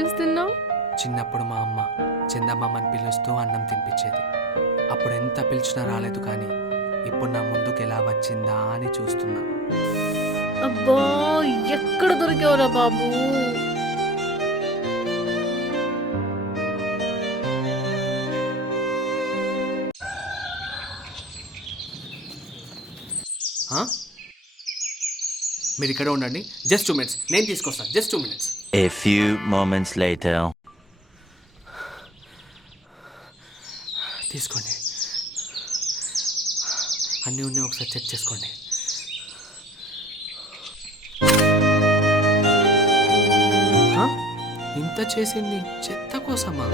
చూస్తున్నావు? చిన్నప్పుడు మా అమ్మ చందమామని పిలుస్తూ అన్నం తినిపించేది. అప్పుడు ఎంత పిలిచినా రాలేదు, కానీ ఇప్పుడు నా ముందుకు ఎలా వచ్చిందా అని చూస్తున్నా. అబ్బా, ఎక్కడ దొరికావురా బాబు? ఆ? మీరు ఇక్కడ ఉండండి, జస్ట్ 2 minutes, నేను తీసుకొస్తాను. Just 2 minutes. A few moments later. తీసుకోండి, అన్నీ ఉన్నాయి, ఒకసారి చెక్ చేసుకోండి. ఆ? ఇంత చేసింది చెత్త కోసమా?